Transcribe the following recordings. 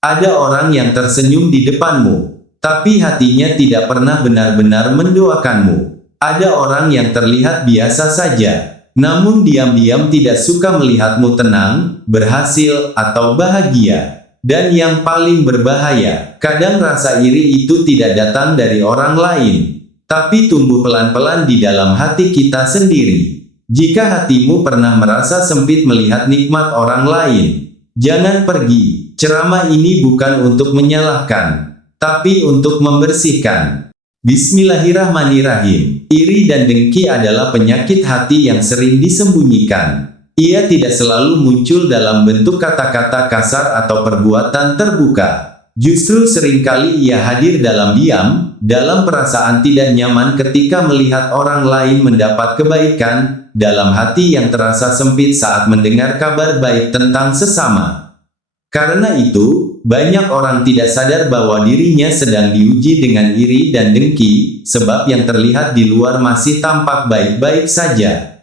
Ada orang yang tersenyum di depanmu, tapi hatinya tidak pernah benar-benar mendoakanmu. Ada orang yang terlihat biasa saja, namun diam-diam tidak suka melihatmu tenang, berhasil, atau bahagia. Dan yang paling berbahaya, kadang rasa iri itu tidak datang dari orang lain, tapi tumbuh pelan-pelan di dalam hati kita sendiri. Jika hatimu pernah merasa sempit melihat nikmat orang lain, jangan pergi. Ceramah ini bukan untuk menyalahkan, tapi untuk membersihkan. Bismillahirrahmanirrahim. Iri dan dengki adalah penyakit hati yang sering disembunyikan. Ia tidak selalu muncul dalam bentuk kata-kata kasar atau perbuatan terbuka. Justru seringkali ia hadir dalam diam, dalam perasaan tidak nyaman ketika melihat orang lain mendapat kebaikan, dalam hati yang terasa sempit saat mendengar kabar baik tentang sesama. Karena itu, banyak orang tidak sadar bahwa dirinya sedang diuji dengan iri dan dengki, sebab yang terlihat di luar masih tampak baik-baik saja.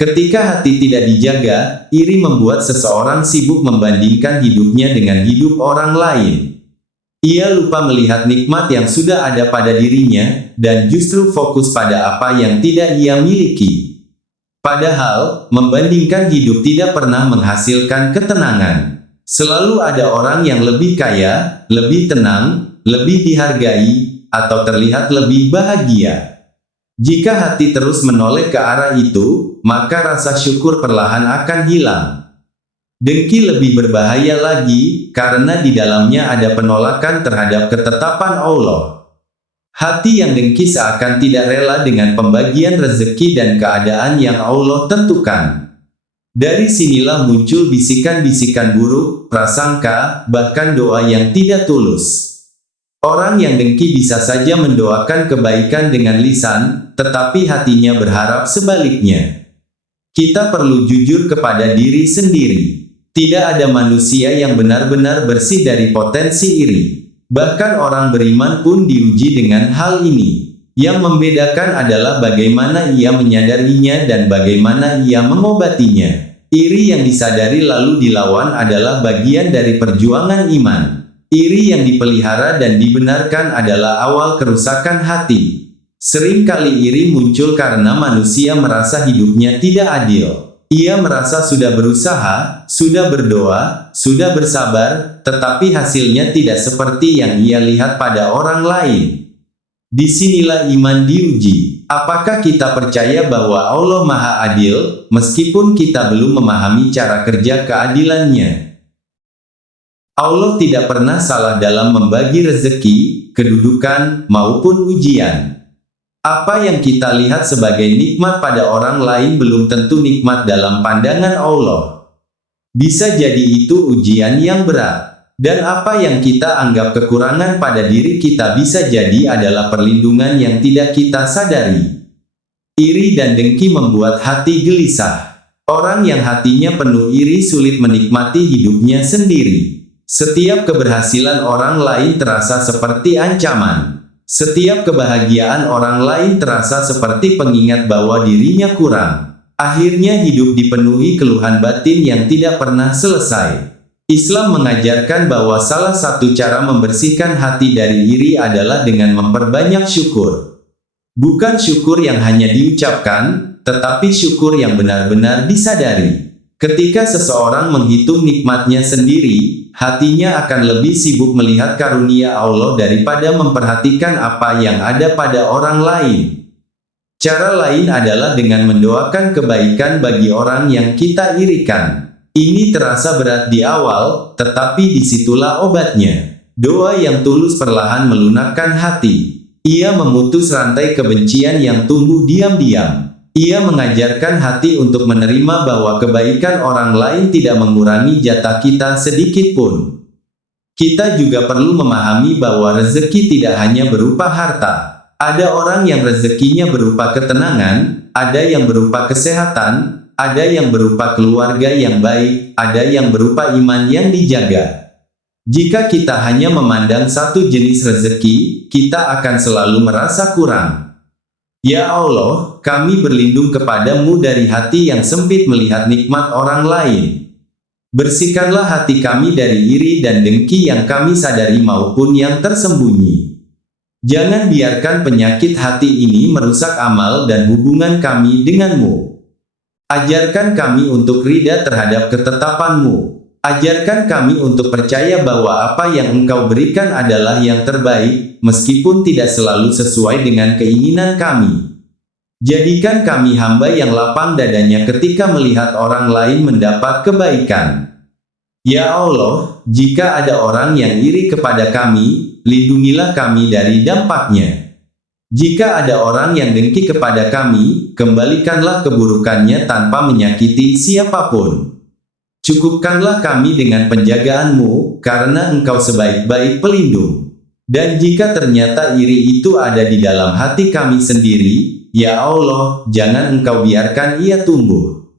Ketika hati tidak dijaga, iri membuat seseorang sibuk membandingkan hidupnya dengan hidup orang lain. Ia lupa melihat nikmat yang sudah ada pada dirinya, dan justru fokus pada apa yang tidak ia miliki. Padahal, membandingkan hidup tidak pernah menghasilkan ketenangan. Selalu ada orang yang lebih kaya, lebih tenang, lebih dihargai, atau terlihat lebih bahagia. Jika hati terus menoleh ke arah itu, maka rasa syukur perlahan akan hilang. Dengki lebih berbahaya lagi, karena di dalamnya ada penolakan terhadap ketetapan Allah. Hati yang dengki seakan tidak rela dengan pembagian rezeki dan keadaan yang Allah tentukan. Dari sinilah muncul bisikan-bisikan buruk, prasangka, bahkan doa yang tidak tulus. Orang yang dengki bisa saja mendoakan kebaikan dengan lisan, tetapi hatinya berharap sebaliknya. Kita perlu jujur kepada diri sendiri. Tidak ada manusia yang benar-benar bersih dari potensi iri. Bahkan orang beriman pun diuji dengan hal ini. Yang membedakan adalah bagaimana ia menyadarinya dan bagaimana ia mengobatinya. Iri yang disadari lalu dilawan adalah bagian dari perjuangan iman. Iri yang dipelihara dan dibenarkan adalah awal kerusakan hati. Seringkali iri muncul karena manusia merasa hidupnya tidak adil. Ia merasa sudah berusaha, sudah berdoa, sudah bersabar, tetapi hasilnya tidak seperti yang ia lihat pada orang lain. Disinilah iman diuji. Apakah kita percaya bahwa Allah Maha Adil, meskipun kita belum memahami cara kerja keadilannya? Allah tidak pernah salah dalam membagi rezeki, kedudukan, maupun ujian. Apa yang kita lihat sebagai nikmat pada orang lain belum tentu nikmat dalam pandangan Allah. Bisa jadi itu ujian yang berat. Dan apa yang kita anggap kekurangan pada diri kita bisa jadi adalah perlindungan yang tidak kita sadari. Iri dan dengki membuat hati gelisah. Orang yang hatinya penuh iri sulit menikmati hidupnya sendiri. Setiap keberhasilan orang lain terasa seperti ancaman. Setiap kebahagiaan orang lain terasa seperti pengingat bahwa dirinya kurang. Akhirnya hidup dipenuhi keluhan batin yang tidak pernah selesai. Islam mengajarkan bahwa salah satu cara membersihkan hati dari iri adalah dengan memperbanyak syukur. Bukan syukur yang hanya diucapkan, tetapi syukur yang benar-benar disadari. Ketika seseorang menghitung nikmatnya sendiri, hatinya akan lebih sibuk melihat karunia Allah daripada memperhatikan apa yang ada pada orang lain. Cara lain adalah dengan mendoakan kebaikan bagi orang yang kita irikan. Ini terasa berat di awal, tetapi disitulah obatnya. Doa yang tulus perlahan melunakkan hati. Ia memutus rantai kebencian yang tumbuh diam-diam. Ia mengajarkan hati untuk menerima bahwa kebaikan orang lain tidak mengurangi jatah kita sedikit pun. Kita juga perlu memahami bahwa rezeki tidak hanya berupa harta. Ada orang yang rezekinya berupa ketenangan, ada yang berupa kesehatan, ada yang berupa keluarga yang baik, ada yang berupa iman yang dijaga. Jika kita hanya memandang satu jenis rezeki, kita akan selalu merasa kurang. Ya Allah, kami berlindung kepadamu dari hati yang sempit melihat nikmat orang lain. Bersihkanlah hati kami dari iri dan dengki yang kami sadari maupun yang tersembunyi. Jangan biarkan penyakit hati ini merusak amal dan hubungan kami denganmu. Ajarkan kami untuk ridha terhadap ketetapan-Mu. Ajarkan kami untuk percaya bahwa apa yang Engkau berikan adalah yang terbaik, meskipun tidak selalu sesuai dengan keinginan kami. Jadikan kami hamba yang lapang dadanya ketika melihat orang lain mendapat kebaikan. Ya Allah, jika ada orang yang iri kepada kami, lindungilah kami dari dampaknya. Jika ada orang yang dengki kepada kami, kembalikanlah keburukannya tanpa menyakiti siapapun. Cukupkanlah kami dengan penjagaan-Mu, karena Engkau sebaik-baik pelindung. Dan jika ternyata iri itu ada di dalam hati kami sendiri, ya Allah, jangan Engkau biarkan ia tumbuh.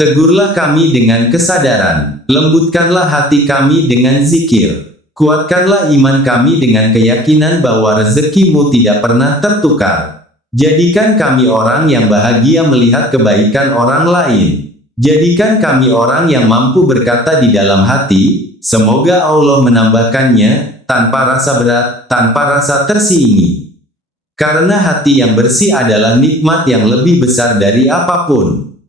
Tegurlah kami dengan kesadaran, lembutkanlah hati kami dengan zikir. Kuatkanlah iman kami dengan keyakinan bahwa rezeki-Mu tidak pernah tertukar. Jadikan kami orang yang bahagia melihat kebaikan orang lain. Jadikan kami orang yang mampu berkata di dalam hati, semoga Allah menambahkannya, tanpa rasa berat, tanpa rasa tersingi. Karena hati yang bersih adalah nikmat yang lebih besar dari apapun.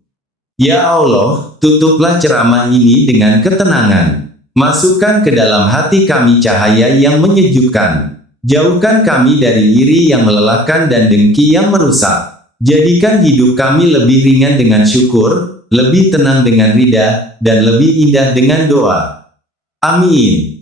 Ya Allah, tutuplah ceramah ini dengan ketenangan. Masukkan ke dalam hati kami cahaya yang menyejukkan. Jauhkan kami dari iri yang melelahkan dan dengki yang merusak. Jadikan hidup kami lebih ringan dengan syukur, lebih tenang dengan ridha, dan lebih indah dengan doa. Amin.